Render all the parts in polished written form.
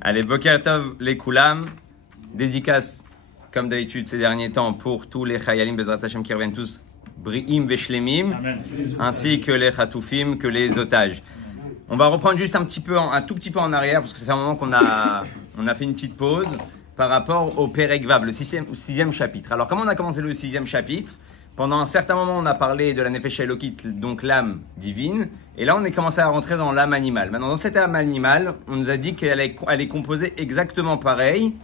Allez, Boker Tov les Koulam, dédicace comme d'habitude ces derniers temps pour tous les Chayalim Bezrat Hashem qui reviennent tous Bri'im Veshlemim, ainsi que les Chatoufim, que les otages. On va reprendre juste un tout petit peu en arrière parce que ça fait un moment qu'on a fait une petite pause par rapport au Perek Vav, le sixième chapitre. Alors, comment on a commencé le sixième chapitre? Pendant un certain moment, on a parlé de la Nefesh Elokit, donc l'âme divine. Et là, on est commencé à rentrer dans l'âme animale. Maintenant, dans cette âme animale, on nous a dit qu'elle est composée exactement pareil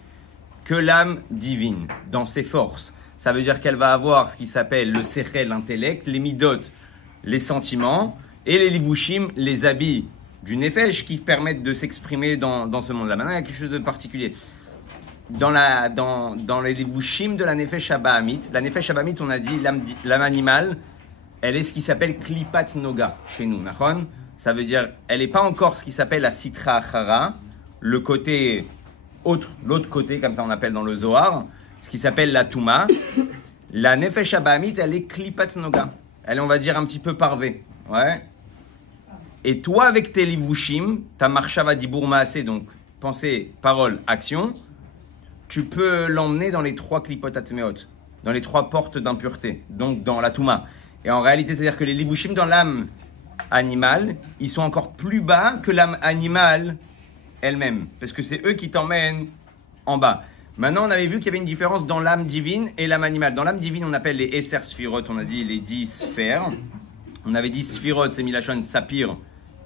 que l'âme divine, dans ses forces. Ça veut dire qu'elle va avoir ce qui s'appelle le sechel, l'intellect, les midot, les sentiments, et les livushim, les habits du Nefesh qui permettent de s'exprimer dans ce monde-là. Maintenant, il y a quelque chose de particulier. Dans les livushim de la Nefesh Abahamit, la Nefesh Abahamit, on a dit l'âme animale, elle est ce qui s'appelle Klipat Noga chez nous. Nachon, ça veut dire, elle n'est pas encore ce qui s'appelle la Sitra Achara, le côté autre, l'autre côté, comme ça on appelle dans le Zohar, ce qui s'appelle la Touma. La Nefesh Abahamit, elle est Klipat Noga. Elle est, on va dire, un petit peu parvée. Ouais. Et toi, avec tes livushim, ta marshava dibur maaseh, donc pensée, parole, action, tu peux l'emmener dans les trois klipot atmeot, dans les trois portes d'impureté, donc dans la Touma. Et en réalité, c'est-à-dire que les livushim dans l'âme animale, ils sont encore plus bas que l'âme animale elle-même, parce que c'est eux qui t'emmènent en bas. Maintenant, on avait vu qu'il y avait une différence dans l'âme divine et l'âme animale. Dans l'âme divine, on appelle les Esser Sphirot, on a dit les 10 sphères. On avait dit Sphirot, c'est Milachon Sapir,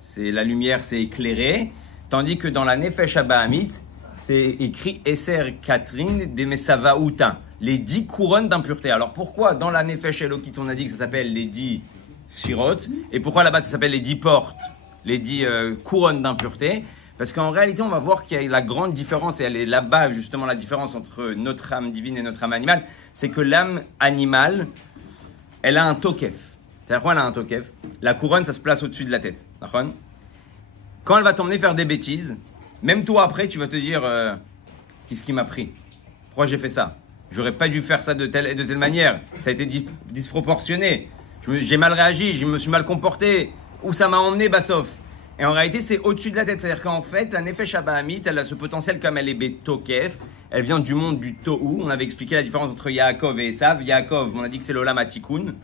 c'est la lumière, c'est éclairé. Tandis que dans la Nefesh Abahamit, c'est écrit Esser Catherine de Mesavaouta, les 10 couronnes d'impureté. Alors pourquoi dans la Nefesh Elokit, on a dit que ça s'appelle les 10 Sphirot, et pourquoi là-bas ça s'appelle les 10 portes, les 10 couronnes d'impureté? Parce qu'en réalité, on va voir qu'il y a la grande différence, et elle est là-bas justement la différence entre notre âme divine et notre âme animale, c'est que l'âme animale, elle a un tokef. C'est-à-dire quoi, elle a un tokef? La couronne, ça se place au-dessus de la tête. Quand elle va t'emmener faire des bêtises, même toi après, tu vas te dire qu'est-ce qui m'a pris? Pourquoi j'ai fait ça? J'aurais pas dû faire ça de telle manière. Ça a été disproportionné. J'ai mal réagi, je me suis mal comporté. Où ça m'a emmené, Bassof? Et en réalité, c'est au-dessus de la tête. C'est-à-dire qu'en fait, la Nefesh Abahamit, elle a ce potentiel comme elle est Betokef. Elle vient du monde du Tohu. On avait expliqué la différence entre Yaakov et Esav. Yaakov, on a dit que c'est le Olam HaTikun,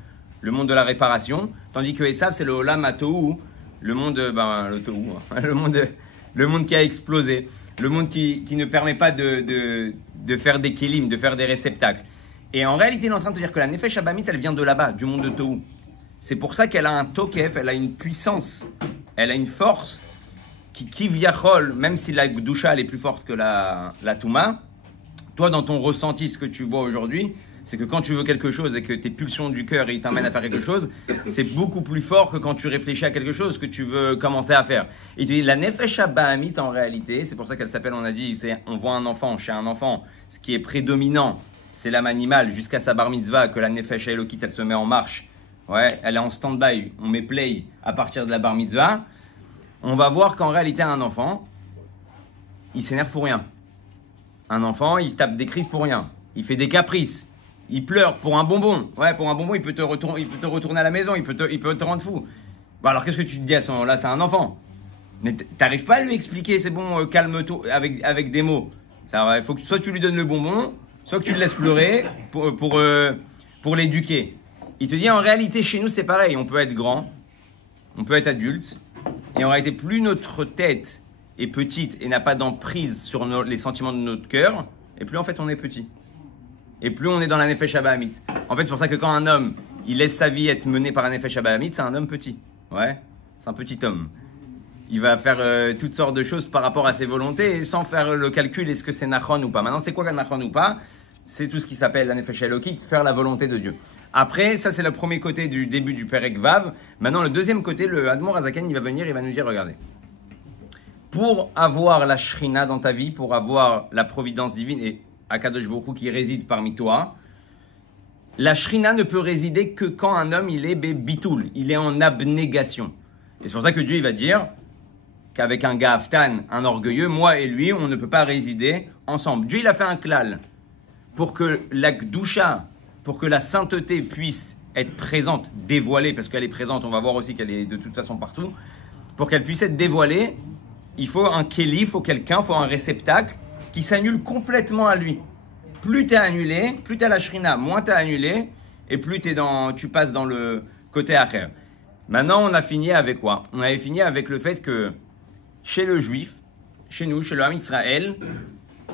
le monde de la réparation. Tandis que Esav, c'est le Olam HaTohu, le monde, le Tohu, le monde qui a explosé. Le monde qui ne permet pas de faire des kélim, de faire des réceptacles. Et en réalité, il est en train de te dire que la Nefesh Abahamit, elle vient de là-bas, du monde de Tohu. C'est pour ça qu'elle a un Tokef, elle a une puissance. Elle a une force qui viachol, même si la Gdusha elle est plus forte que la Touma, toi dans ton ressenti, ce que tu vois aujourd'hui, c'est que quand tu veux quelque chose et que tes pulsions du cœur ils t'amènent à faire quelque chose, c'est beaucoup plus fort que quand tu réfléchis à quelque chose que tu veux commencer à faire. Et tu dis, la Nefesh Abahamit en réalité, c'est pour ça qu'elle s'appelle, on a dit, on voit un enfant, chez un enfant, ce qui est prédominant, c'est l'âme animale jusqu'à sa bar mitzvah, que la Nefesh Elokit elle se met en marche. Ouais, elle est en stand-by, on met play à partir de la bar mitzvah. On va voir qu'en réalité, un enfant, il s'énerve pour rien. Un enfant, il tape des crises pour rien. Il fait des caprices. Il pleure pour un bonbon. Ouais, pour un bonbon, il peut te retourner à la maison, il peut te rendre fou. Bon, alors qu'est-ce que tu te dis à ce moment-là? C'est un enfant. Mais t'arrives pas à lui expliquer, c'est bon, calme-toi, avec des mots. Il faut que soit tu lui donnes le bonbon, soit que tu le laisses pleurer pour l'éduquer. Il te dit, en réalité, chez nous, c'est pareil. On peut être grand, on peut être adulte. Et en réalité, plus notre tête est petite et n'a pas d'emprise sur les sentiments de notre cœur, et plus en fait, on est petit. Et plus on est dans la Nefesh Abahamit. En fait, c'est pour ça que quand un homme, il laisse sa vie être menée par la Nefesh Abahamit, c'est un homme petit. Ouais, c'est un petit homme. Il va faire toutes sortes de choses par rapport à ses volontés sans faire le calcul, est-ce que c'est Nachon ou pas. Maintenant, c'est quoi Nachon ou pas? C'est tout ce qui s'appelle la Nefesh Elokit, faire la volonté de Dieu. Après, ça c'est le premier côté du début du Perek Vav. Maintenant, le deuxième côté, le Admor Azaken, il va venir, il va nous dire, regardez. Pour avoir la Shrina dans ta vie, pour avoir la providence divine et Akadosh Baruch Hu qui réside parmi toi, la Shrina ne peut résider que quand un homme, il est bitoul, il est en abnégation. Et c'est pour ça que Dieu, il va dire qu'avec un Gaftan, un orgueilleux, moi et lui, on ne peut pas résider ensemble. Dieu, il a fait un klal. Pour que la Gdusha, pour que la sainteté puisse être présente, dévoilée, parce qu'elle est présente, on va voir aussi qu'elle est de toute façon partout, pour qu'elle puisse être dévoilée, il faut un keli, il faut quelqu'un, il faut un réceptacle qui s'annule complètement à lui. Plus tu es annulé, plus tu es à la shrina, moins tu es annulé, et plus tu passes dans le côté acher. Maintenant, on a fini avec quoi? On avait fini avec le fait que chez le juif, chez nous, chez le Ham Israël,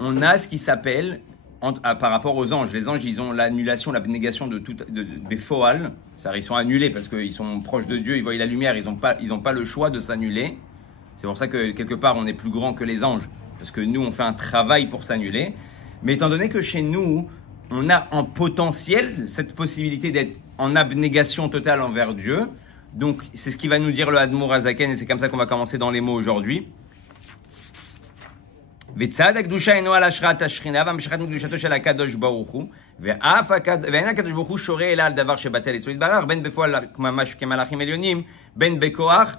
on a ce qui s'appelle, par rapport aux anges, les anges, ils ont l'annulation, l'abnégation des foal, ils sont annulés parce qu'ils sont proches de Dieu, ils voient la lumière, ils n'ont pas le choix de s'annuler. C'est pour ça que quelque part, on est plus grand que les anges, parce que nous, on fait un travail pour s'annuler. Mais étant donné que chez nous, on a en potentiel cette possibilité d'être en abnégation totale envers Dieu, donc c'est ce qui va nous dire le Admour Hazaken, et c'est comme ça qu'on va commencer dans les mots aujourd'hui. וצד הקדושה אינו על השראת השכינה והמשכת מקדושתו של הקדוש ברוך הוא ואין הקדוש ברוך הוא שורה אלא על דבר שבטל אצלו יתברך בין בפועל ממש כמלאכים עליונים בין בכוח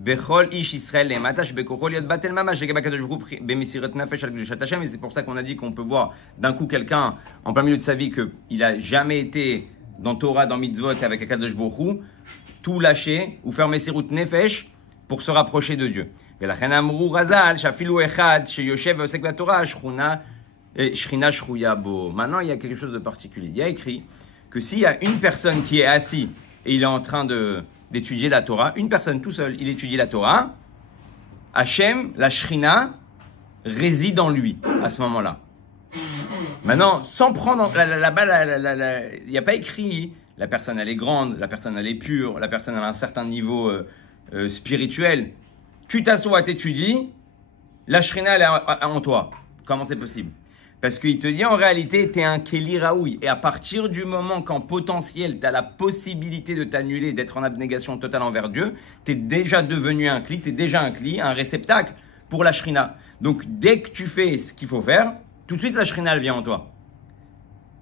בכל איש ישראל למטה שבכוחו להיות בטל ממש לגבי הקדוש ברוך הוא במסירת נפש על קדושת השם. Et c'est pour ça qu'on a dit qu'on peut voir d'un coup quelqu'un en plein milieu de sa vie qu'il a jamais été dans Torah, dans mitzvot avec הקדוש ברוך הוא, tout lâcher ou faire mesirut nefesh pour se rapprocher de Dieu. ולכן אמרו רז"ל שאפילו אחד שיושב ועוסק בתורה שכינה שרויה בו. Maintenant, il y a quelque chose de particulier. Il y a écrit que s'il y a une personne qui est assise et il est en train d'étudier la Torah, une personne tout seul, il étudie la Torah, Hachem, la Shrina, réside en lui à ce moment-là. Maintenant, sans prendre là-bas, il n'y a pas écrit la personne elle est grande, la personne elle est pure, la personne elle a un certain niveau spirituel. Tu t'assois, t'étudies, la Shrina elle est en toi. Comment c'est possible? Parce qu'il te dit en réalité, tu es un Keli Raoui. Et à partir du moment qu'en potentiel, tu as la possibilité de t'annuler, d'être en abnégation totale envers Dieu, tu es déjà devenu un Kli, tu es déjà un Kli, un réceptacle pour la Shrina. Donc dès que tu fais ce qu'il faut faire, tout de suite la Shrina elle vient en toi.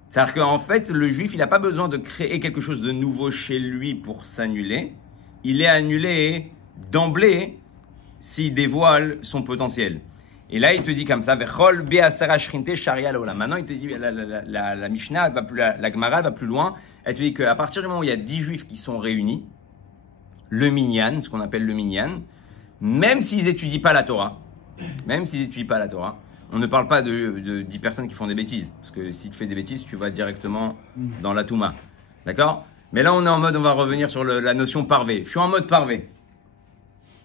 C'est-à-dire qu'en fait, le juif, il n'a pas besoin de créer quelque chose de nouveau chez lui pour s'annuler. Il est annulé d'emblée s'il dévoile son potentiel. Et là, il te dit comme ça, Vechol be'asara shrinte sharia l'olam. Maintenant, il te dit, la Mishnah, la Gemara va plus loin. Elle te dit qu'à partir du moment où il y a 10 juifs qui sont réunis, le minyan, ce qu'on appelle le minyan, même s'ils étudient pas la Torah, on ne parle pas de 10 personnes qui font des bêtises. Parce que si tu fais des bêtises, tu vas directement dans la Touma. D'accord? Mais là, on est en mode, on va revenir sur la notion parvé. Je suis en mode parvé.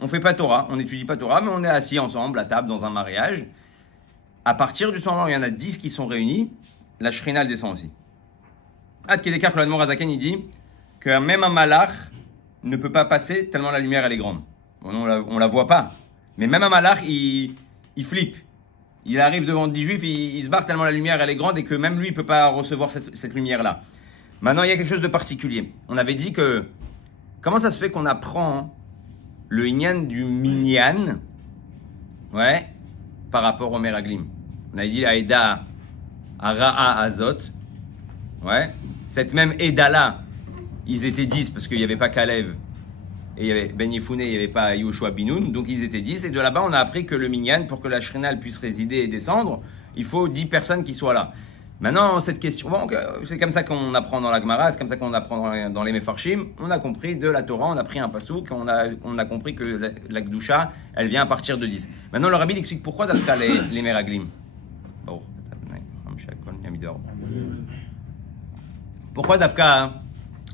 On fait pas Torah, on n'étudie pas Torah, mais on est assis ensemble à table dans un mariage. À partir du moment où il y en a 10 qui sont réunis, la Shrina elle descend aussi. Ad Kedekar, le Admor Hazaken, il dit que même un malach ne peut pas passer tellement la lumière elle est grande. Bon, on la voit pas, mais même un malach il flippe. Il arrive devant 10 juifs, il se barre tellement la lumière elle est grande et que même lui il peut pas recevoir cette lumière là. Maintenant il y a quelque chose de particulier. On avait dit que comment ça se fait qu'on apprend le inyan du minyan, ouais, par rapport au meraglim. On a dit la Eda Ara'a Azot, ouais. Cette même Eda là, ils étaient 10 parce qu'il n'y avait pas Kalev et il y avait Ben Yefouné, il n'y avait pas Yoshua Binoun, donc ils étaient 10. Et de là-bas, on a appris que le minyan, pour que la Shrina puisse résider et descendre, il faut 10 personnes qui soient là. Maintenant, cette question, bon, c'est comme ça qu'on apprend dans la Gemara, c'est comme ça qu'on apprend dans les Mefarshim. On a compris de la Torah, on a pris un pasouk, on a compris que la Gdusha, elle vient à partir de 10. Maintenant, le Rabbi explique pourquoi d'Afka les Meraglim. Pourquoi d'Afka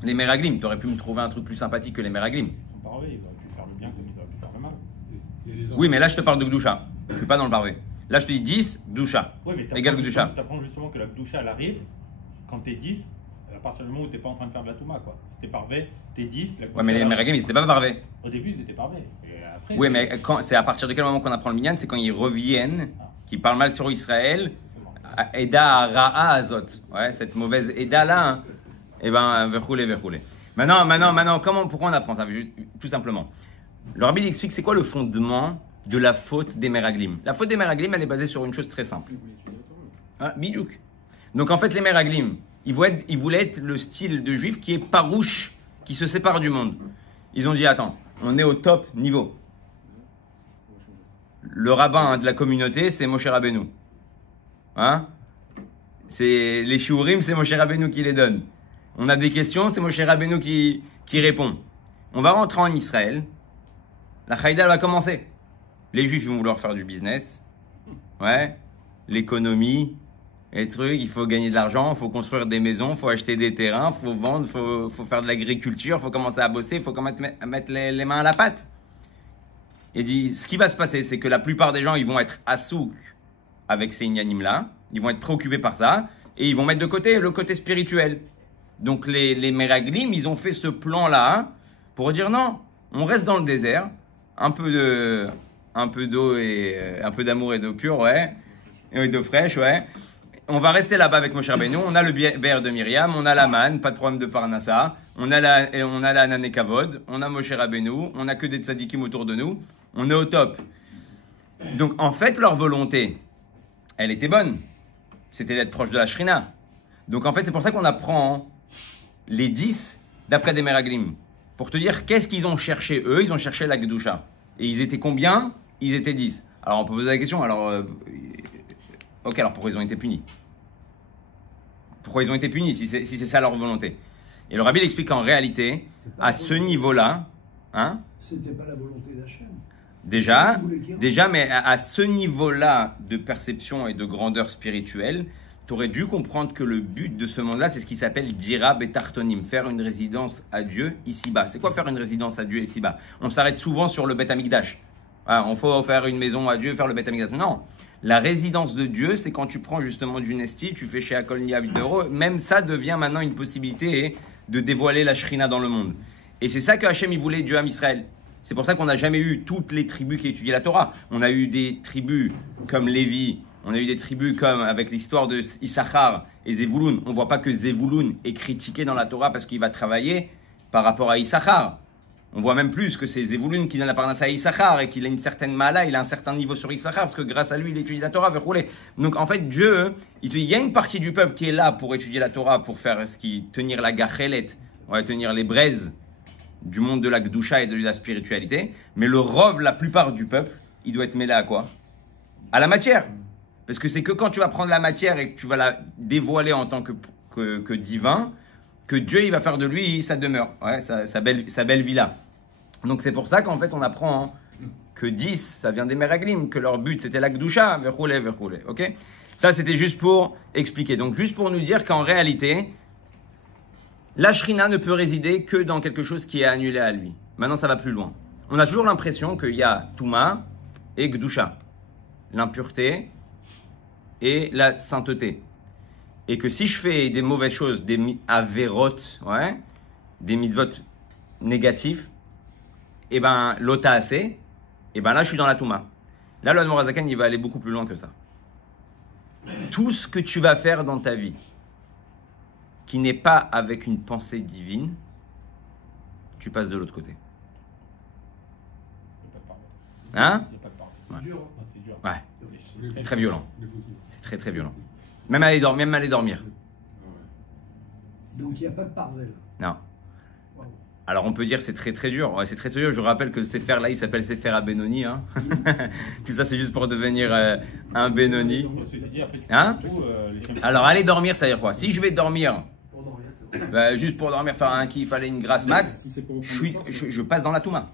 les Meraglim? Tu aurais pu me trouver un truc plus sympathique que les Meraglim. Ils sont parvés, ils auraient pu faire le bien comme ils auraient pu faire le mal. Oui, mais là, je te parle de Gdusha. Je ne suis pas dans le parvé. Là, je te dis 10, Gdusha. Oui, mais égale Gdusha. Tu apprends justement que la Gdusha, elle arrive quand tu es 10, à partir du moment où tu n'es pas en train de faire de la Touma. Quoi. Si tu es parvé, tu es 10. Ouais, mais les Meraglim, ils n'étaient pas parvés. Au début, ils étaient parvés. Après, oui, mais c'est à partir de quel moment qu'on apprend le minyan? C'est quand ils reviennent, qu'ils parlent mal sur Israël. Eda Ra'a Azot. Ouais, cette mauvaise Eda là. Hein. Eh ben, verroulé. Maintenant, pourquoi on apprend ça? Tout simplement. Le Rabbi explique c'est quoi le fondement de la faute des Meraglim. La faute des Meraglim, elle est basée sur une chose très simple. Bidouk. Donc en fait, les Meraglim, ils voulaient être le style de juif qui est parouche, qui se sépare du monde. Ils ont dit, attends, on est au top niveau. Le rabbin de la communauté, c'est Moshe Rabbeinu. Hein? C'est les shiurim, c'est Moshe Rabbeinu qui les donne. On a des questions, c'est Moshe Rabbeinu qui répond. On va rentrer en Israël. La Chaïda va commencer. Les Juifs, ils vont vouloir faire du business. Ouais. L'économie, les trucs, il faut gagner de l'argent, il faut construire des maisons, il faut acheter des terrains, il faut vendre, il faut faire de l'agriculture, il faut commencer à bosser, il faut mettre les mains à la pâte. Il dit, ce qui va se passer, c'est que la plupart des gens, ils vont être assouk avec ces inyanim-là, ils vont être préoccupés par ça, et ils vont mettre de côté le côté spirituel. Donc les Meraglim, ils ont fait ce plan-là pour dire non, on reste dans le désert, un peu d'eau et un peu d'amour et d'eau pure, ouais, et d'eau fraîche, ouais. On va rester là-bas avec Moshe Rabbeinu, on a le Ber de Myriam, on a la manne, pas de problème de Parnassa, on a la Nané Kavod, on a Moshe Rabbeinu, on a que des tzadikim autour de nous, on est au top. Donc en fait, leur volonté, elle était bonne. C'était d'être proche de la Shrina. Donc en fait, c'est pour ça qu'on apprend les 10 d'Afka des Meraglim. Pour te dire qu'est-ce qu'ils ont cherché eux, ils ont cherché la Kedusha. Et ils étaient combien? Ils étaient 10. Alors on peut poser la question, alors pourquoi ils ont été punis? Pourquoi ils ont été punis si c'est ça leur volonté? Et le Rabbi explique qu'en réalité, à ce niveau-là, hein, c'était pas la volonté d'Hachem. Déjà, mais à ce niveau-là de perception et de grandeur spirituelle, tu aurais dû comprendre que le but de ce monde-là, c'est ce qui s'appelle Dira Betartonim, faire une résidence à Dieu ici-bas. C'est quoi faire une résidence à Dieu ici-bas? On s'arrête souvent sur le Bet Amikdash. On faut faire une maison à Dieu, faire le Bet Amikdash. Non, la résidence de Dieu, c'est quand tu prends justement du Nesti, tu fais chez Akolni Abidero, même ça devient maintenant une possibilité de dévoiler la Shrina dans le monde. Et c'est ça que Hachem il voulait Dieu à Israël. C'est pour ça qu'on n'a jamais eu toutes les tribus qui étudiaient la Torah. On a eu des tribus comme Lévi, on a eu des tribus comme avec l'histoire de Issachar et Zevouloun. On ne voit pas que Zevouloun est critiqué dans la Torah parce qu'il va travailler par rapport à Issachar. On voit même plus que c'est Zevouloun qui donne la parnasse à Issachar et qu'il a une certaine mala, il a un certain niveau sur Issachar parce que grâce à lui, il étudie la Torah, veut rouler. Donc en fait, Dieu, il y a une partie du peuple qui est là pour étudier la Torah, pour faire tenir la gachelet, tenir les braises du monde de la Gdusha et de la spiritualité, mais le rov, la plupart du peuple, il doit être mêlé à quoi? À la matière. Parce que c'est que quand tu vas prendre la matière et que tu vas la dévoiler en tant que divin, que Dieu il va faire de lui sa demeure, sa belle villa. Donc c'est pour ça qu'en fait on apprend que 10, ça vient des Meraglim, que leur but c'était la Gdusha, verroulé, ok? Ça c'était juste pour expliquer, donc juste pour nous dire qu'en réalité, la Shrina ne peut résider que dans quelque chose qui est annulé à lui. Maintenant, ça va plus loin. On a toujours l'impression qu'il y a Touma et Gdusha, l'impureté et la sainteté. Et que si je fais des mauvaises choses, des averot, des mitzvot négatifs, et ben l'ota assez, et ben là je suis dans la Touma. Là, le Admorazakan, il va aller beaucoup plus loin que ça. Tout ce que tu vas faire dans ta vie, qui n'est pas avec une pensée divine, tu passes de l'autre côté. Hein? C'est dur. C'est dur. Ouais. C'est très violent. C'est très très violent. Même aller dormir. Donc il n'y a pas de parvel. Non. Alors on peut dire c'est très très dur. Ouais, c'est très très dur. Je vous rappelle que ce Sefer là, il s'appelle Sefer à Benoni. Hein. Tout ça c'est juste pour devenir un Benoni. Hein? Alors aller dormir, ça veut dire quoi? Si je vais dormir, juste pour dormir, faire un kiff, aller une grasse mat, je passe dans la Touma.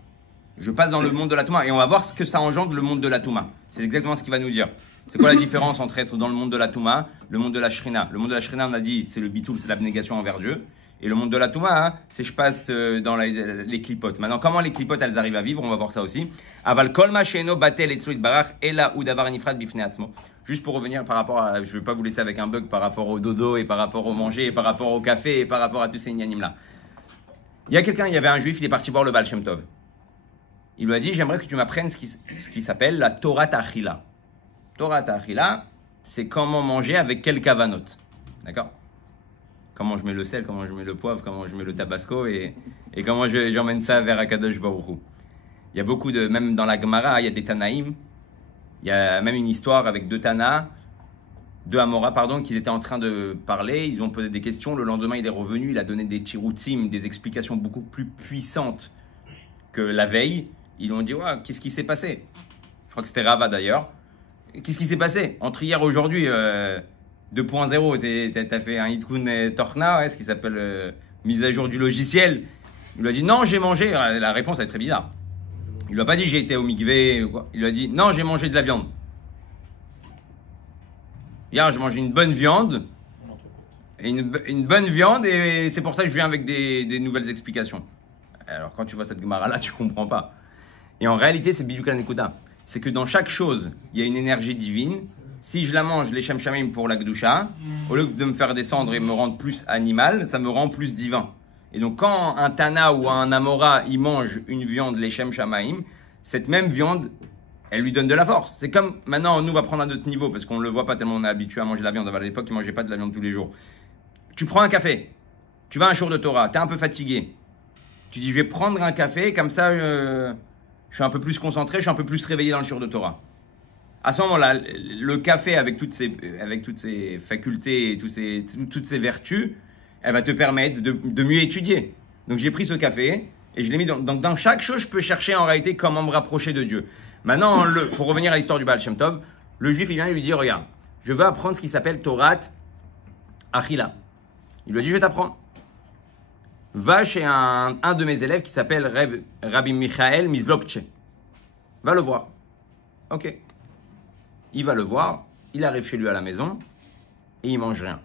Je passe dans le monde de la Touma. Et on va voir ce que ça engendre le monde de la Touma. C'est exactement ce qu'il va nous dire. C'est quoi la différence entre être dans le monde de la Touma, le monde de la Shrina? Le monde de la Shrina, on a dit, c'est le bitoul, c'est l'abnégation envers Dieu. Et le monde de la Touma, c'est je passe dans les clipotes. Maintenant, comment les clipotes, elles arrivent à vivre? On va voir ça aussi. Aval kol ma sheno batel etzuit barach ela ou davar nifrat bifne atzmo. Juste pour revenir par rapport à, je ne vais pas vous laisser avec un bug par rapport au dodo et par rapport au manger et par rapport au café et par rapport à tous ces ignanim là. Il y avait un juif, il est parti voir le Baal Shem Tov. Il lui a dit, j'aimerais que tu m'apprennes ce qui s'appelle la Torah Ta'achila. Torah Ta'achila, c'est comment manger avec quel kavanot. D'accord? Comment je mets le sel, comment je mets le poivre, comment je mets le tabasco et comment j'emmène ça vers Akadosh Baruch Hu. Il y a beaucoup de, même dans la Gemara, il y a des Tanaïm. Il y a même une histoire avec deux Amora, qui étaient en train de parler. Ils ont posé des questions. Le lendemain, il est revenu. Il a donné des tiroutim, des explications beaucoup plus puissantes que la veille. Ils ont dit, ouais, qu'est-ce qui s'est passé? Je crois que c'était Rava d'ailleurs. Qu'est-ce qui s'est passé entre hier et aujourd'hui 2.0, t'as fait un Itkun Torna, ce qui s'appelle mise à jour du logiciel. Il lui a dit, non, j'ai mangé. La réponse elle est très bizarre. Il Il lui a pas dit j'ai été au mikvé ou quoi. Il lui a dit non, j'ai mangé de la viande. Hier, j'ai mangé une bonne viande. Et une bonne viande et c'est pour ça que je viens avec des nouvelles explications. Alors quand tu vois cette Gemara là, tu comprends pas. Et en réalité, c'est Biduk Nekuda. C'est que dans chaque chose, il y a une énergie divine. Si je la mange, les Shem Shamim pour la Kedusha, au lieu de me faire descendre et me rendre plus animal, ça me rend plus divin. Et donc quand un Tana ou un Amora, il mange une viande, les Shem Shamaim, cette même viande, elle lui donne de la force. C'est comme, maintenant, nous, on va prendre un autre niveau, parce qu'on ne le voit pas tellement on est habitué à manger de la viande. À l'époque, ils ne mangeaient pas de la viande tous les jours. Tu prends un café, tu vas à un jour de Torah, tu es un peu fatigué. Tu dis, je vais prendre un café, comme ça, je suis un peu plus concentré, je suis un peu plus réveillé dans le jour de Torah. À ce moment-là, le café, avec toutes ses facultés et toutes ses vertus, elle va te permettre de mieux étudier. Donc, j'ai pris ce café et je l'ai mis dans chaque chose, je peux chercher en réalité comment me rapprocher de Dieu. Maintenant, pour revenir à l'histoire du Baal Shem Tov, le juif, il vient et lui dit, regarde, je veux apprendre ce qui s'appelle Torat Achila. Il lui a dit, je vais t'apprendre. Va chez un de mes élèves qui s'appelle Rabbi Michael Mizlopche. Va le voir. Ok. Il va le voir, il arrive chez lui à la maison et il mange rien.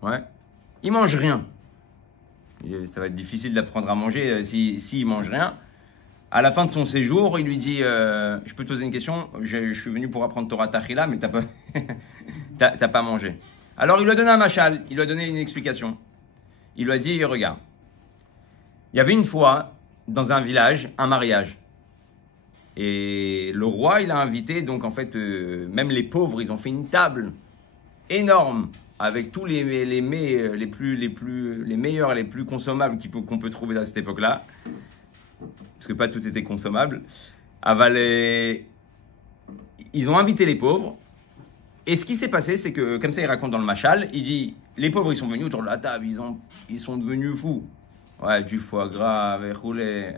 Ouais. Il mange rien. Ça va être difficile d'apprendre à manger s'il mange rien. À la fin de son séjour, il lui dit je peux te poser une question? Je suis venu pour apprendre Torah Tachila, mais t'as pas mangé. Alors il lui a donné un machal, il lui a donné une explication. Il lui a dit regarde, il y avait une fois dans un village un mariage. Et le roi, il a invité, donc en fait, même les pauvres, ils ont fait une table énorme avec tous les meilleurs, les plus consommables qu'on peut trouver à cette époque-là. Parce que pas tout était consommable. Ils ont invité les pauvres. Et ce qui s'est passé, c'est que, comme ça il raconte dans le Machal, il dit, les pauvres, ils sont venus autour de la table, ils sont devenus fous. Ouais, du foie gras, roulé,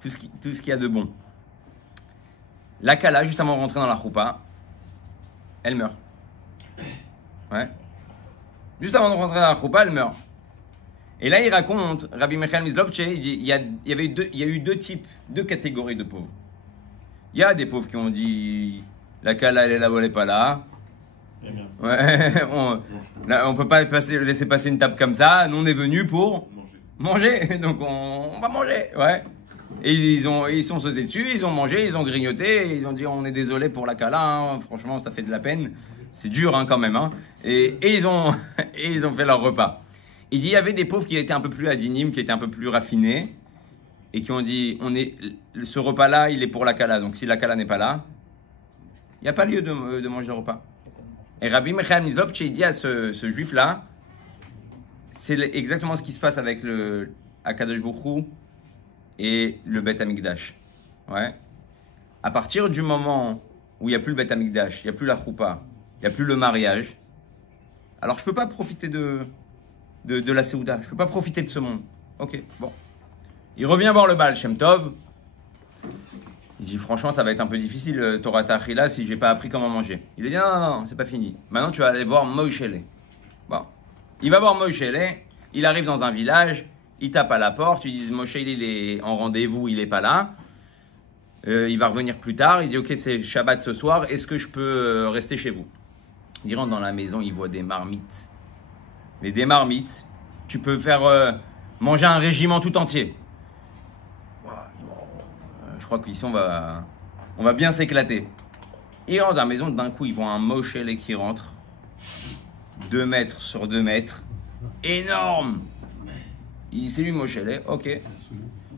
tout ce qu'il y a de bon. La Kala, juste avant de rentrer dans la choupa, elle meurt. Ouais. Juste avant de rentrer dans la choupa, elle meurt. Et là, il raconte, Rabbi Michael Mizlopche, il dit, il y a eu deux catégories de pauvres. Il y a des pauvres qui ont dit, la Kala, elle est là, elle n'est pas là. Ouais, on peut pas laisser passer une table comme ça. Nous, on est venus pour manger. Donc, on va manger. Ouais. Et ils sont sautés dessus, ils ont mangé, ils ont grignoté, ils ont dit on est désolé pour la Kala, hein, franchement ça fait de la peine, c'est dur hein, quand même. Hein. Et ils ont fait leur repas. Il dit il y avait des pauvres qui étaient un peu plus adinim, qui étaient un peu plus raffinés, et qui ont dit ce repas-là, il est pour la Kala, donc si la Kala n'est pas là, il n'y a pas lieu de manger le repas. Et Rabbi Michael Mizlopche, il dit à ce juif-là, c'est exactement ce qui se passe avec le Akadosh Baruch Hu et le Beth Amikdash. Ouais. À partir du moment où il n'y a plus le Beth Amikdash, il n'y a plus la choupa, il n'y a plus le mariage, alors je ne peux pas profiter de la Séouda, je ne peux pas profiter de ce monde. Ok, bon. Il revient voir le Baal Shem Tov. Il dit franchement ça va être un peu difficile Torah Tachila si je n'ai pas appris comment manger. Il lui dit non, c'est pas fini. Maintenant tu vas aller voir Moïshele. Bon. Il va voir Moïshele, il arrive dans un village. Il tape à la porte, ils disent Moshe il est en rendez-vous, il n'est pas là. Il va revenir plus tard, il dit ok c'est Shabbat ce soir, est-ce que je peux rester chez vous? Il rentre dans la maison, il voit des marmites. Mais des marmites, tu peux faire manger un régiment tout entier. Je crois qu'ici on va bien s'éclater. Il rentre dans la maison, d'un coup il voit un Moshe qui rentre. 2 mètres sur 2 mètres. Énorme! Il dit, c'est lui Moshe, ok.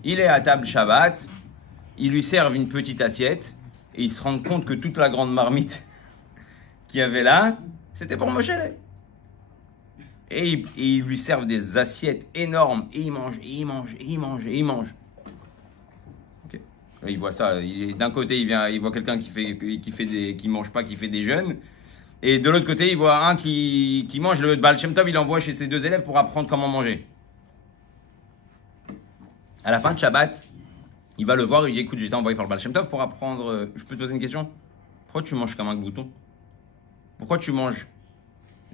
Il est à table Shabbat, ils lui servent une petite assiette, et ils se rendent compte que toute la grande marmite qu'il y avait là, c'était pour Moshe. Et ils lui servent des assiettes énormes, et il mange, et il mange, et il mange, et il mange. Okay. Il voit ça, d'un côté il voit quelqu'un qui mange pas, qui fait des jeûnes, et de l'autre côté il voit un qui mange. Le Baal Shem Tov il envoie chez ses 2 élèves pour apprendre comment manger. À la fin de Shabbat, il va le voir, il dit écoute, j'ai été envoyé par le Baal Shem Tov pour apprendre. Je peux te poser une question? Pourquoi tu manges comme un glouton? Pourquoi tu manges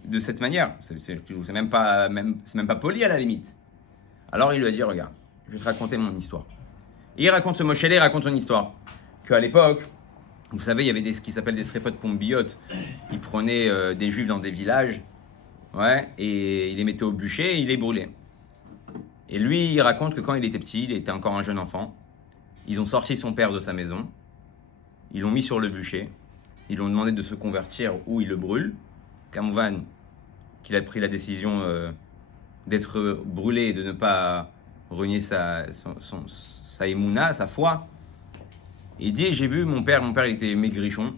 de cette manière? C'est même pas poli à la limite. Alors il lui a dit regarde, je vais te raconter mon histoire. Et il raconte ce Moshe, il raconte son histoire. Qu'à l'époque, vous savez, il y avait ce qui s'appelle des srefot pombiyot. Ils prenaient des juifs dans des villages, ouais, et ils les mettaient au bûcher et ils les brûlaient. Et lui, il raconte que quand il était petit, il était encore un jeune enfant, ils ont sorti son père de sa maison, ils l'ont mis sur le bûcher, ils lui ont demandé de se convertir ou il le brûle. Kamouvan, qu'il a pris la décision d'être brûlé et de ne pas renier sa émouna, sa foi. Il dit, j'ai vu mon père il était maigrichon,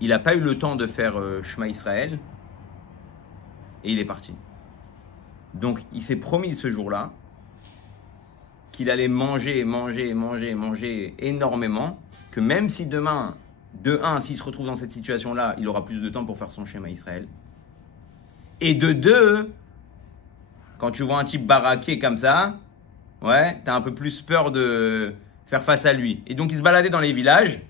il n'a pas eu le temps de faire Shema Israël et il est parti. Donc il s'est promis ce jour-là qu'il allait manger énormément, que même si demain, de un, s'il se retrouve dans cette situation-là, il aura plus de temps pour faire son Shema Israël. Et de deux, quand tu vois un type baraqué comme ça, ouais, t'as un peu plus peur de faire face à lui. Et donc il se baladait dans les villages,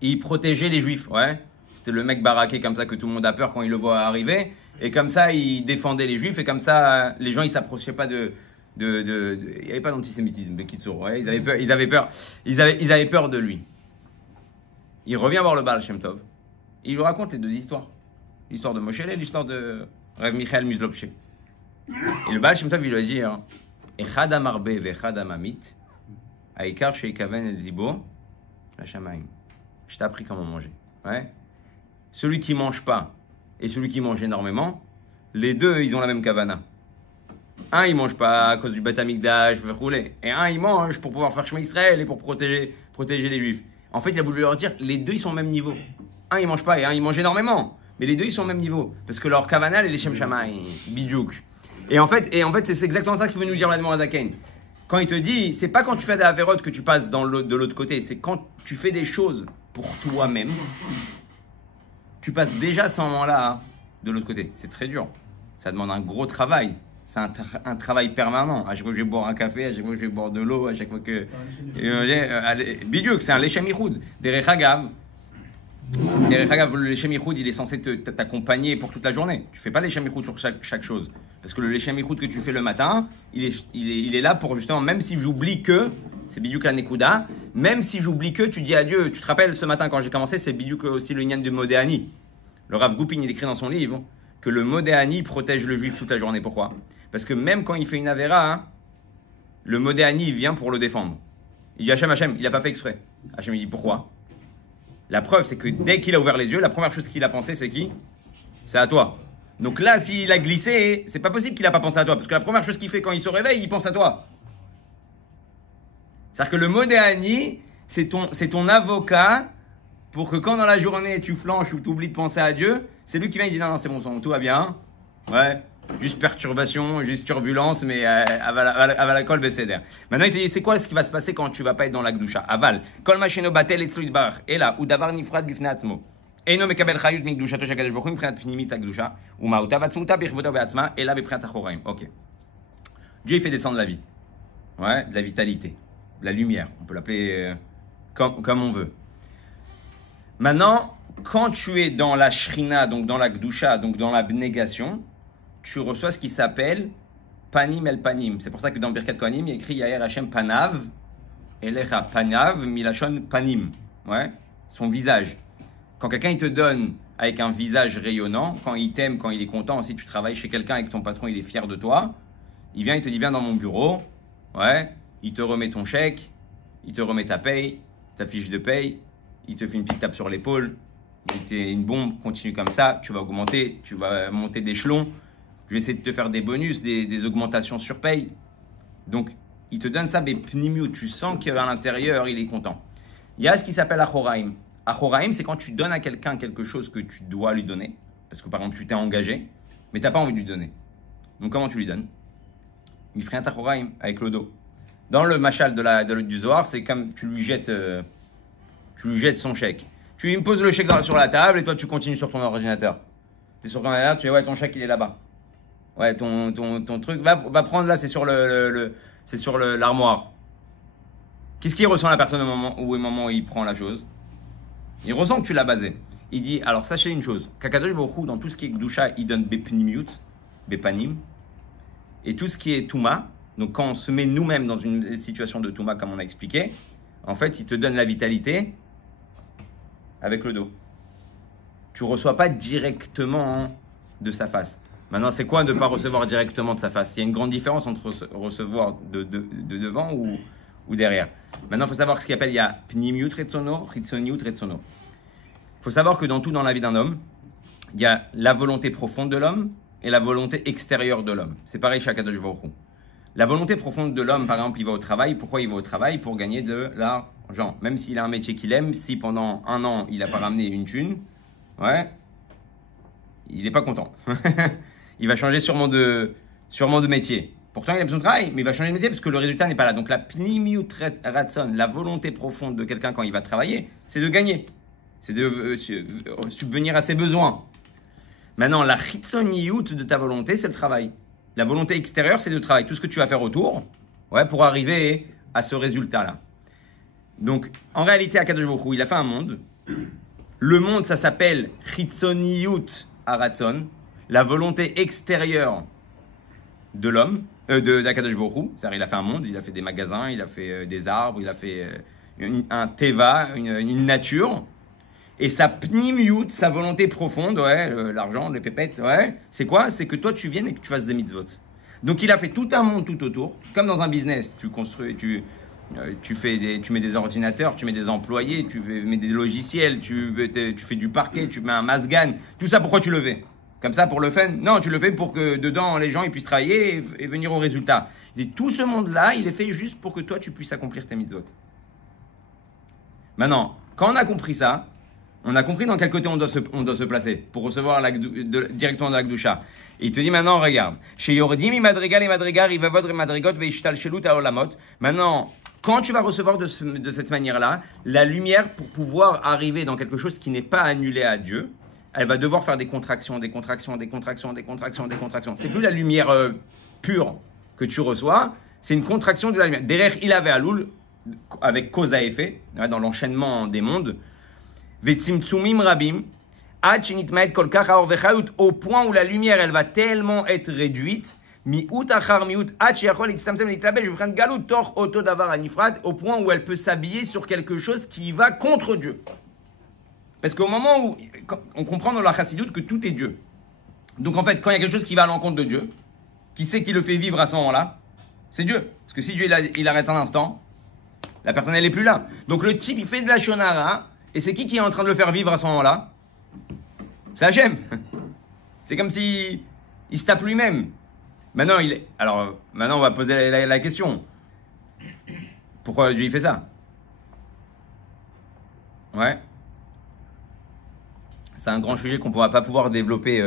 et il protégeait les juifs, ouais. C'était le mec baraqué comme ça que tout le monde a peur quand il le voit arriver. Et comme ça, il défendait les juifs, et comme ça, les gens, ils s'approchaient pas il n'y avait pas d'antisémitisme, de Kitsour, ouais. Ils avaient peur de lui. Il revient voir le Baal Shem Tov, et il lui raconte les deux histoires. L'histoire de Moshe et l'histoire de Rav Michael Mizlopché. Et le Baal Shem Tov, il lui a dit, Echad amarbe ve'echad amamit, Aïkar sheikaven el dibo, la shamaim. Je t'ai appris comment manger. Ouais. Celui qui mange pas et celui qui mange énormément, les deux, ils ont la même kavana. Un, il mange pas à cause du Beth Amikdash, faire rouler. Et un, il mange pour pouvoir faire Shema Israël et pour protéger les juifs. En fait, il a voulu leur dire, les deux, ils sont au même niveau. Un, il mange pas et un, il mange énormément. Mais les deux, ils sont au même niveau. Parce que leur kavana, elle est les Shem Shamaim, bidjouk. Et en fait, c'est exactement ça qu'il veut nous dire l'Admor Azaken. Quand il te dit, c'est pas quand tu fais des avérotes que tu passes de l'autre côté, c'est quand tu fais des choses pour toi-même, tu passes déjà à ce moment-là de l'autre côté. C'est très dur. Ça demande un gros travail. C'est un travail permanent. À chaque fois que je vais boire un café, à chaque fois que je vais boire de l'eau, à chaque fois que... Bidiouk, c'est un Leshem Yichud. Derech Hagav, le Leshem Yichud, il est censé t'accompagner pour toute la journée. Tu fais pas Leshem Yichud sur chaque chose. Parce que le Leshem Yichud que tu fais le matin, il est là pour justement, même si j'oublie que, c'est Bidiouk la Nekuda, même si j'oublie que, tu dis à Dieu, tu te rappelles ce matin quand j'ai commencé, c'est Bidiouk aussi le Nyan de Modéani. Le Rav Goupin, il écrit dans son livre que le Modéani protège le juif toute la journée. Pourquoi ? Parce que même quand il fait une avéra, le Modéani vient pour le défendre. Il dit Hachem, il n'a pas fait exprès. Hachem, il dit pourquoi ? La preuve, c'est que dès qu'il a ouvert les yeux, la première chose qu'il a pensé, c'est qui ? C'est à toi. Donc là, s'il a glissé, c'est pas possible qu'il n'a pas pensé à toi. Parce que la première chose qu'il fait quand il se réveille, il pense à toi. C'est-à-dire que le Modéani, c'est ton avocat pour que quand dans la journée tu flanches ou tu oublies de penser à Dieu, c'est lui qui vient et dit non, c'est bon, tout va bien. Ouais. Juste perturbation, juste turbulence, mais aval besséder. Maintenant, il te dit, c'est quoi ce qui va se passer quand tu vas pas être dans la Gdusha? Aval. Kol macheno batel et tzluit bar. Et là, ou davar nifrad bifnei atzmo. Eino mekabel chayut mikdushato shel HaKadosh Baruch Hu miprinat pnimit hagdusha. Umauta vatzmuta birchvota be'atzma. Et là, biprinat achoraim. Ok. Dieu, il fait descendre la vie. Ouais, de la vitalité. De la lumière. On peut l'appeler comme on veut. Maintenant, quand tu es dans la shrina, donc dans la Gdusha, donc dans l'abnégation, tu reçois ce qui s'appelle Panim el Panim. C'est pour ça que dans Birkat Kohanim, il y a écrit Yaher Hashem Panav, Elecha Panav, Milachon Panim. Ouais, son visage. Quand quelqu'un il te donne avec un visage rayonnant, quand il t'aime, quand il est content, si tu travailles chez quelqu'un et que ton patron il est fier de toi, il vient, il te dit viens dans mon bureau, ouais, il te remet ton chèque, il te remet ta paye, ta fiche de paye, il te fait une petite tape sur l'épaule, il te une bombe, continue comme ça, tu vas augmenter, tu vas monter d'échelon. Je vais essayer de te faire des bonus, des augmentations sur paye. Donc, il te donne ça, mais pnimiut, tu sens qu'à l'intérieur, il est content. Il y a ce qui s'appelle Achoraim. Achoraim, c'est quand tu donnes à quelqu'un quelque chose que tu dois lui donner. Parce que par exemple, tu t'es engagé, mais tu n'as pas envie de lui donner. Donc, comment tu lui donnes ? Il prend un Achoraim avec le dos. Dans le machal du Zohar, c'est comme tu lui jettes son chèque. Tu lui poses le chèque sur la table et toi, tu continues sur ton ordinateur. Tu es sur ton ordinateur, tu dis ouais, ton chèque, il est là-bas. Ouais, ton truc, va prendre là, c'est sur l'armoire. Qu'est-ce qu'il ressent la personne au moment où il prend la chose ? Il ressent que tu l'as basé. Il dit, alors sachez une chose, qu'Akadosh Baruch Hu, dans tout ce qui est Gdusha, il donne Bepnimiut, Bepanim, et tout ce qui est Touma, Donc quand on se met nous-mêmes dans une situation de Touma, comme on a expliqué, en fait, il te donne la vitalité avec le dos. Tu ne reçois pas directement de sa face. Maintenant, c'est quoi de ne pas recevoir directement de sa face? Il y a une grande différence entre recevoir de devant ou derrière. Maintenant, il faut savoir ce qu'il appelle, il y a pnimiut retsono, chitzoniut retsono. Il faut savoir que dans tout dans la vie d'un homme, il y a la volonté profonde de l'homme et la volonté extérieure de l'homme. C'est pareil chez Akadosh Baruch Hu. La volonté profonde de l'homme, par exemple, il va au travail. Pourquoi il va au travail? Pour gagner de l'argent. Même s'il a un métier qu'il aime, si pendant 1 an, il n'a pas ramené une thune, ouais, il n'est pas content. Il va changer sûrement de métier. Pourtant, il a besoin de travail, mais il va changer de métier parce que le résultat n'est pas là. Donc, la pnimiut ratson, la volonté profonde de quelqu'un quand il va travailler, c'est de gagner. C'est de subvenir à ses besoins. Maintenant, la chitzoniyut de ta volonté, c'est le travail. La volonté extérieure, c'est le travail. Tout ce que tu vas faire autour, ouais, pour arriver à ce résultat-là. Donc, en réalité, Akadosh Baruch Hu, il a fait un monde. Le monde, ça s'appelle chitzoniyut haratson, la volonté extérieure de l'homme, d'Akadosh Baruch Hu. C'est-à-dire, il a fait un monde, il a fait des magasins, il a fait des arbres, il a fait un teva, une nature. Et sa pnimiut, sa volonté profonde, ouais, l'argent, les pépettes, ouais, c'est quoi? C'est que toi, tu viennes et que tu fasses des mitzvot. Donc, il a fait tout un monde tout autour. Comme dans un business, tu construis, tu mets des ordinateurs, tu mets des employés, tu mets des logiciels, tu fais du parquet, tu mets un masgan. Tout ça, pourquoi tu le fais? Comme ça, pour le fun? Non, tu le fais pour que dedans, les gens ils puissent travailler et venir au résultat. Et tout ce monde-là, il est fait juste pour que toi, tu puisses accomplir tes mitzvot. Maintenant, quand on a compris ça, on a compris dans quel côté on doit se placer pour recevoir directement de la Gdusha. Et il te dit maintenant, regarde. Chez Yordim, Madrigal et Madrigar, il va votre Madrigot, Veishtal Shelut Aolamot. Maintenant, quand tu vas recevoir de cette manière-là, la lumière pour pouvoir arriver dans quelque chose qui n'est pas annulé à Dieu, elle va devoir faire des contractions. C'est plus la lumière pure que tu reçois, c'est une contraction de la lumière. Derrière, il avait Aloul, avec cause à effet, dans l'enchaînement des mondes. Vetzimtzumim rabim, ad shenitmaet kol kach haor vechayut, au point où la lumière elle va tellement être réduite, miut achar miut, ad sheyachol itztamtzem litlabel, jebchan galut tor oto davar anifrat, au point où elle peut s'habiller sur quelque chose qui va contre Dieu. Parce qu'au moment où on comprend dans la chassidoute que tout est Dieu. Donc en fait, quand il y a quelque chose qui va à l'encontre de Dieu, qui c'est qui le fait vivre à ce moment-là? C'est Dieu. Parce que si Dieu il arrête un instant, la personne elle est plus là. Donc le type il fait de la shonara. Et c'est qui est en train de le faire vivre à ce moment-là? C'est Hachem. C'est comme si il se tape lui-même. Maintenant, on va poser la question. Pourquoi Dieu il fait ça? Ouais. C'est un grand sujet qu'on ne va pas pouvoir développer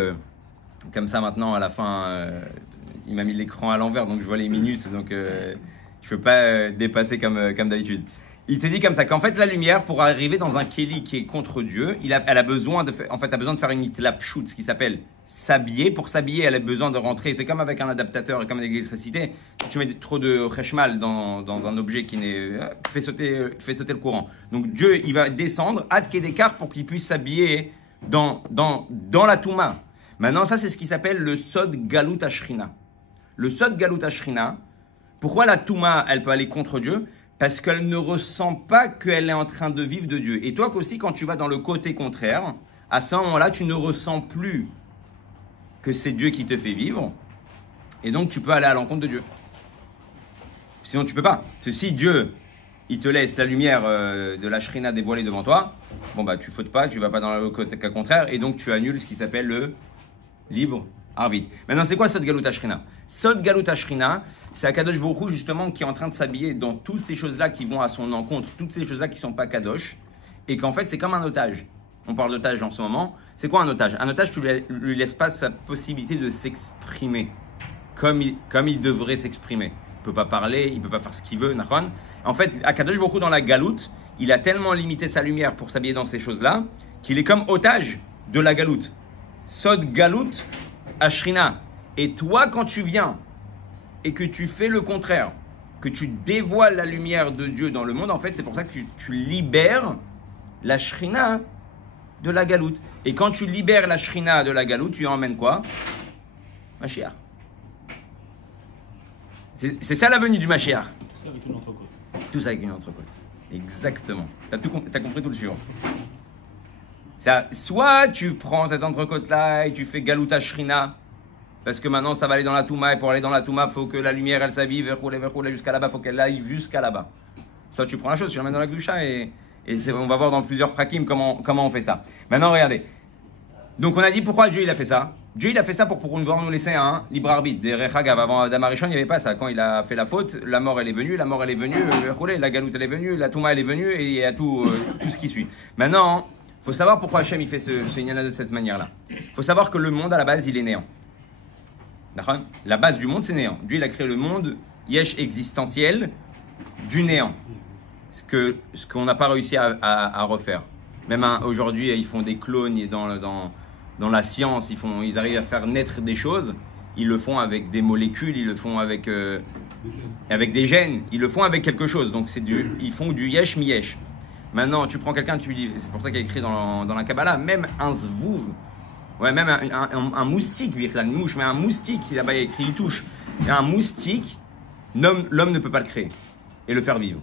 comme ça maintenant à la fin. Il m'a mis l'écran à l'envers, donc je vois les minutes. Donc je ne peux pas dépasser comme d'habitude. Il te dit comme ça qu'en fait la lumière pour arriver dans un kéli qui est contre Dieu, elle a besoin de faire une itlapshut, ce qui s'appelle s'habiller. Pour s'habiller, elle a besoin de rentrer. C'est comme avec un adaptateur et comme avec l'électricité. Si tu mets trop de cheshmal dans un objet qui n'est, tu fais sauter le courant. Donc Dieu, il va descendre ad kedekar pour qu'il puisse s'habiller dans la touma. Maintenant, ça c'est ce qui s'appelle le sod galut ashrina. Le sod galut ashrina. Pourquoi la touma, elle peut aller contre Dieu? Parce qu'elle ne ressent pas qu'elle est en train de vivre de Dieu. Et toi aussi, quand tu vas dans le côté contraire, à ce moment-là, tu ne ressens plus que c'est Dieu qui te fait vivre. Et donc, tu peux aller à l'encontre de Dieu. Sinon, tu ne peux pas. Parce que si Dieu, il te laisse la lumière de la shrina dévoilée devant toi, bon, bah, tu ne fautes pas, tu ne vas pas dans le côté contraire. Et donc, tu annules ce qui s'appelle le libre arbitre. Maintenant, c'est quoi Sod Galut Ashrina? Sod Galut Ashrina, c'est Akadosh Baruch Hu justement qui est en train de s'habiller dans toutes ces choses-là qui vont à son encontre, toutes ces choses-là qui ne sont pas Kadosh, et qu'en fait c'est comme un otage. On parle d'otage en ce moment. C'est quoi un otage? Un otage, tu lui laisses pas sa possibilité de s'exprimer comme il devrait s'exprimer. Il peut pas parler, il peut pas faire ce qu'il veut. Nachon. En fait, Akadosh Baruch Hu dans la galoute, il a tellement limité sa lumière pour s'habiller dans ces choses-là qu'il est comme otage de la galoute. Sod Galut Ashrina. Et toi, quand tu viens et que tu fais le contraire, que tu dévoiles la lumière de Dieu dans le monde, en fait, c'est pour ça que tu libères la Shrina de la galoute. Et quand tu libères la Shrina de la galoute, tu emmènes quoi? Mashiach. C'est ça la venue du Mashiach. Tout ça avec une entrecôte. Tout ça avec une entrecôte. Exactement. T'as compris tout le suivant. Ça, soit tu prends cette entrecôte-là et tu fais Galuta Shrina, parce que maintenant ça va aller dans la Touma, et pour aller dans la Touma, il faut que la lumière elle s'habille, verroule jusqu'à là-bas, il faut qu'elle aille jusqu'à là-bas. Soit tu prends la chose, tu l'emmènes dans la Gdusha et on va voir dans plusieurs prakim comment on fait ça. Maintenant regardez. Donc on a dit pourquoi Dieu il a fait ça. Dieu il a fait ça pour pouvoir nous laisser un libre arbitre. Des Rechagav, avant Adam Arishon il n'y avait pas ça. Quand il a fait la faute, la mort elle est venue, la galoute elle est venue, la Touma elle est venue et il y a tout ce qui suit. Maintenant, il faut savoir pourquoi Hachem il fait ce signal de cette manière-là. Il faut savoir que le monde à la base il est néant. D'accord ? La base du monde c'est néant. Dieu il a créé le monde yesh existentiel du néant. Ce qu'on n'a pas réussi à refaire. Même aujourd'hui ils font des clones dans la science, ils arrivent à faire naître des choses. Ils le font avec des molécules, ils le font avec des gènes, ils le font avec quelque chose. Donc ils font du yesh mi yesh. Maintenant, tu prends quelqu'un, tu lui dis, c'est pour ça qu'il y a écrit dans la Kabbalah, même un zvouv, ouais, même un moustique, une mouche, mais un moustique, là-bas il y a écrit il touche. Et un moustique, l'homme ne peut pas le créer et le faire vivre.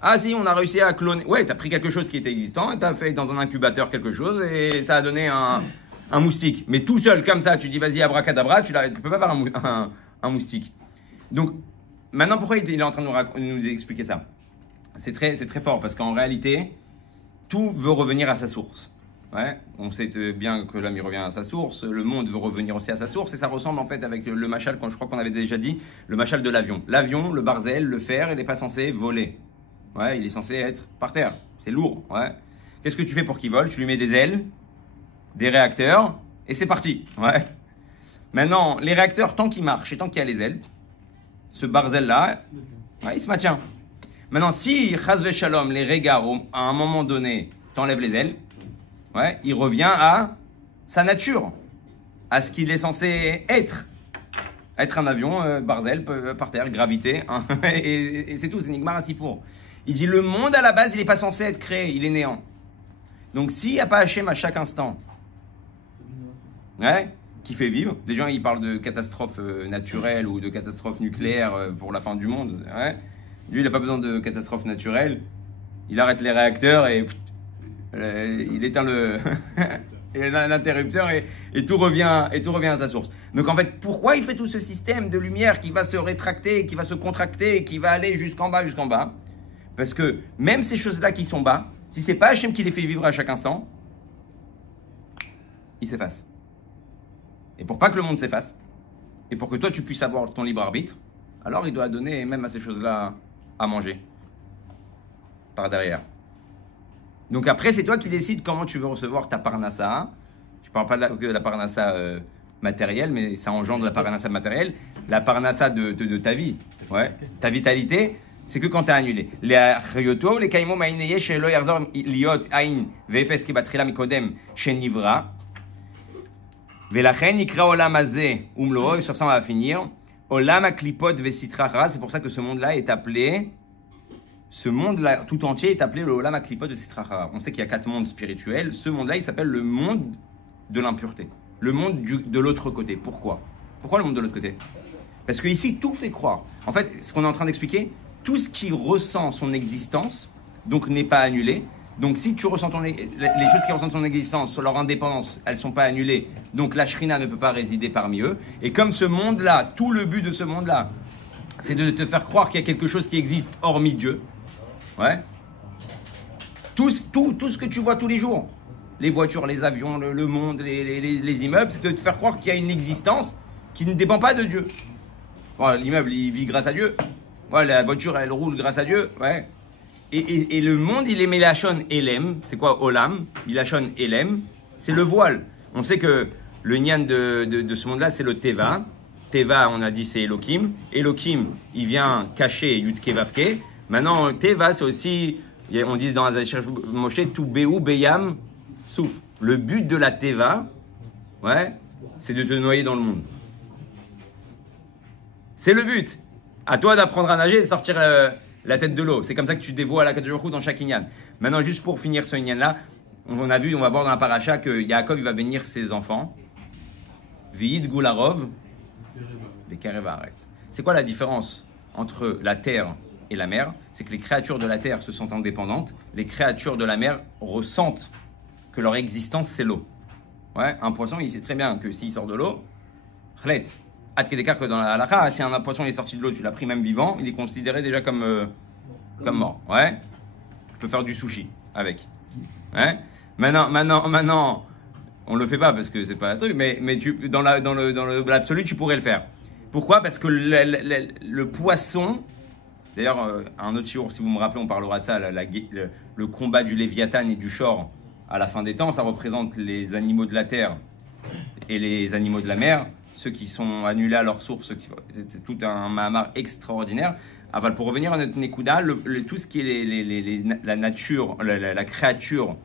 Ah si, on a réussi à cloner. Ouais, t'as pris quelque chose qui était existant, t'as fait dans un incubateur quelque chose et ça a donné un moustique. Mais tout seul, comme ça, tu dis vas-y abracadabra, tu peux pas faire un moustique. Donc, maintenant pourquoi il est en train de nous expliquer ça ? C'est très fort parce qu'en réalité, tout veut revenir à sa source. Ouais, on sait bien que l'homme il revient à sa source, le monde veut revenir aussi à sa source et ça ressemble en fait avec le machal, quand je crois qu'on avait déjà dit, le machal de l'avion. L'avion, le barzel, le fer, il n'est pas censé voler. Ouais, il est censé être par terre. C'est lourd. Ouais. Qu'est-ce que tu fais pour qu'il vole ? Tu lui mets des ailes, des réacteurs et c'est parti. Ouais. Maintenant, les réacteurs, tant qu'ils marchent et tant qu'il y a les ailes, ce barzel-là, ouais, il se maintient. Maintenant, si Chazve Shalom, les regards, à un moment donné, t'enlèves les ailes, ouais, il revient à sa nature, à ce qu'il est censé être. Être un avion, barzel, par terre, gravité, hein, et c'est tout, c'est Nigmar Asipour. Il dit le monde à la base, il n'est pas censé être créé, il est néant. Donc s'il n'y a pas Hachem à chaque instant, ouais, qui fait vivre, les gens ils parlent de catastrophe naturelle ou de catastrophe nucléaire pour la fin du monde, ouais. Lui il n'a pas besoin de catastrophe naturelle, il arrête les réacteurs et il éteint l'interrupteur et tout revient à sa source. Donc en fait, pourquoi il fait tout ce système de lumière qui va se rétracter, qui va se contracter, qui va aller jusqu'en bas, parce que même ces choses-là qui sont bas, si c'est pas Hachem qui les fait vivre à chaque instant, ils s'effacent. Et pour pas que le monde s'efface, et pour que toi tu puisses avoir ton libre arbitre, alors il doit donner même à ces choses-là à manger par derrière. Donc après, c'est toi qui décides comment tu veux recevoir ta parnassa. Je ne parle pas de la parnassa matérielle, mais ça engendre la parnassa matérielle. La parnassa de ta vie, ouais. Ta vitalité, c'est que quand tu as annulé. Les achayoto, les kaimo ma'ineye shelo yarzor liot ain ve'efes ki batrila mikodem shenivra. Velachen ikra olam hazeh umloo, et sur ça on va finir. Olam aklipot ve'sitrachara, c'est pour ça que ce monde-là est appelé... Ce monde-là, tout entier, est appelé le Olam HaKlipot de Sitrachara. On sait qu'il y a 4 mondes spirituels. Ce monde-là, il s'appelle le monde de l'impureté. Le monde de l'autre côté. Pourquoi ? Pourquoi le monde de l'autre côté ? Parce que ici, tout fait croire. En fait, ce qu'on est en train d'expliquer, tout ce qui ressent son existence, donc n'est pas annulé. Donc si tu ressens les choses qui ressentent son existence, leur indépendance, elles ne sont pas annulées. Donc la Shrina ne peut pas résider parmi eux. Et comme ce monde-là, tout le but de ce monde-là, c'est de te faire croire qu'il y a quelque chose qui existe hormis Dieu. Ouais. Tout ce que tu vois tous les jours, les voitures, les avions, le monde, les immeubles, c'est de te faire croire qu'il y a une existence qui ne dépend pas de Dieu. Bon, l'immeuble, il vit grâce à Dieu. Ouais, la voiture, elle roule grâce à Dieu. Ouais. Et le monde, il est Melachon Elem. C'est quoi Olam? Melachon Elem. C'est le voile. On sait que le nyan de ce monde-là, c'est le Teva. Teva, on a dit, c'est Elohim. Elohim, il vient cacher Yudke Vavke. Maintenant, Teva, c'est aussi, on dit dans Azachir Moshe, tout Béou, Beyam, Souf. Le but de la Teva, ouais, c'est de te noyer dans le monde. C'est le but. À toi d'apprendre à nager et de sortir la tête de l'eau. C'est comme ça que tu dévoies la Kadosh Baruch Hu dans chaque inyan. Maintenant, juste pour finir ce inyan-là, on va voir dans la paracha que Yaakov, il va bénir ses enfants. V'yid Gularov, des Kerev Haaretz. C'est quoi la différence entre la terre et la mer? C'est que les créatures de la terre se sentent indépendantes, les créatures de la mer ressentent que leur existence c'est l'eau. Ouais, un poisson il sait très bien que s'il sort de l'eau, khlet, que dans la halakha, si un poisson est sorti de l'eau, tu l'as pris même vivant, il est considéré déjà comme mort. Ouais, tu peux faire du sushi avec. Ouais. Maintenant, on le fait pas parce que c'est pas un truc, mais dans l'absolu, tu pourrais le faire. Pourquoi? Parce que le poisson, d'ailleurs, un autre jour, si vous me rappelez, on parlera de ça, le combat du Léviathan et du Shor à la fin des temps, ça représente les animaux de la terre et les animaux de la mer, ceux qui sont annulés à leur source, c'est tout un mahamar extraordinaire. Aval, pour revenir à notre Nekuda, tout ce qui est la nature, la créature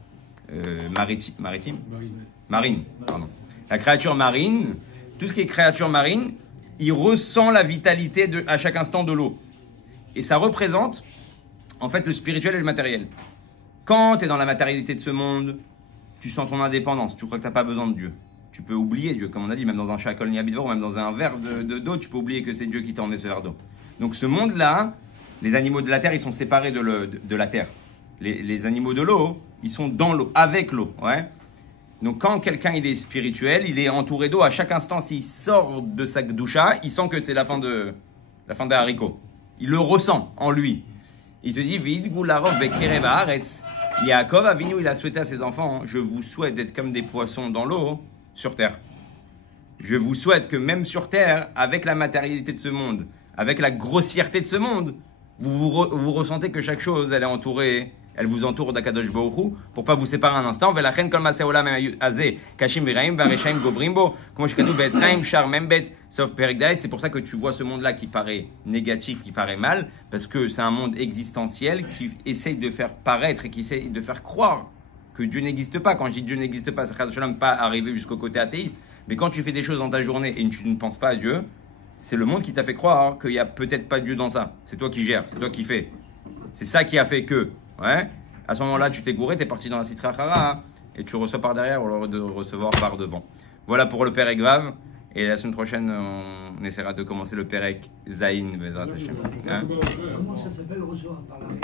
marine, pardon. La créature marine, tout ce qui est créature marine, il ressent la vitalité à chaque instant de l'eau. Et ça représente, en fait, le spirituel et le matériel. Quand tu es dans la matérialité de ce monde, tu sens ton indépendance, tu crois que tu n'as pas besoin de Dieu. Tu peux oublier Dieu, comme on a dit, même dans un shakol niabidvor, même dans un verre d'eau, tu peux oublier que c'est Dieu qui t'a emmené ce verre d'eau. Donc ce monde-là, les animaux de la terre, ils sont séparés de la terre. Les animaux de l'eau, ils sont dans l'eau, avec l'eau. Ouais. Donc quand quelqu'un il est spirituel, il est entouré d'eau, à chaque instant, s'il sort de sa gdoucha, il sent que c'est la fin des haricots. Il le ressent en lui. Il te dit, Vid Goularov Bekereva Haaretz. Yaakov Avinu, il a souhaité à ses enfants, je vous souhaite d'être comme des poissons dans l'eau, sur terre. Je vous souhaite que même sur terre, avec la matérialité de ce monde, avec la grossièreté de ce monde, vous ressentez que chaque chose, elle est entourée, elle vous entoure d'Akadosh Baruch Hu, pour pas vous séparer un instant. Velachen kol maseh olam hazeh kashim v'raim v'areshaim gobrim bo, comme je dis be'etzraim shar membet sauf perik dalet. C'est pour ça que tu vois ce monde-là qui paraît négatif, qui paraît mal, parce que c'est un monde existentiel qui essaye de faire paraître et qui essaye de faire croire que Dieu n'existe pas. Quand je dis Dieu n'existe pas, c'est pas arriver jusqu'au côté athéiste, mais quand tu fais des choses dans ta journée et tu ne penses pas à Dieu, c'est le monde qui t'a fait croire qu'il n'y a peut-être pas Dieu dans ça. C'est toi qui gères, c'est toi qui fais. C'est ça qui a fait que, ouais, à ce moment-là, tu t'es gouré, tu es parti dans la Sitra Chara, et tu reçois par derrière au lieu de recevoir par devant. Voilà pour le Perek Vav. Et la semaine prochaine, on essaiera de commencer le Perek Zayin. Comment ça s'appelle recevoir par l'arrière?